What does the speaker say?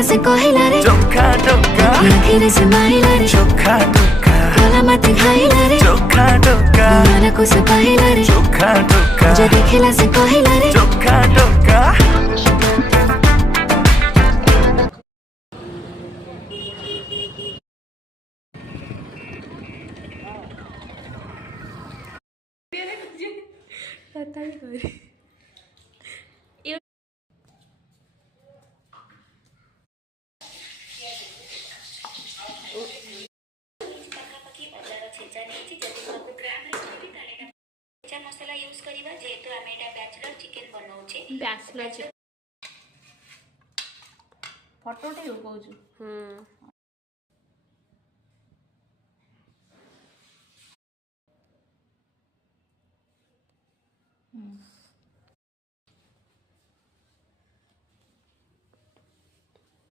देखिला से कहिला रे चोखा टोका आखिर से माहिला रे चोखा टोका कला मत खाइला रे चोखा टोका मन को से पाहिला रे चोखा टोका जो देखिला से कहिला रे चोखा टोका मसला यूज करिबा जेतु आमे एटा बैचलर चिकन बनाउछे बैचलर चिकन फोटो टे कहूछु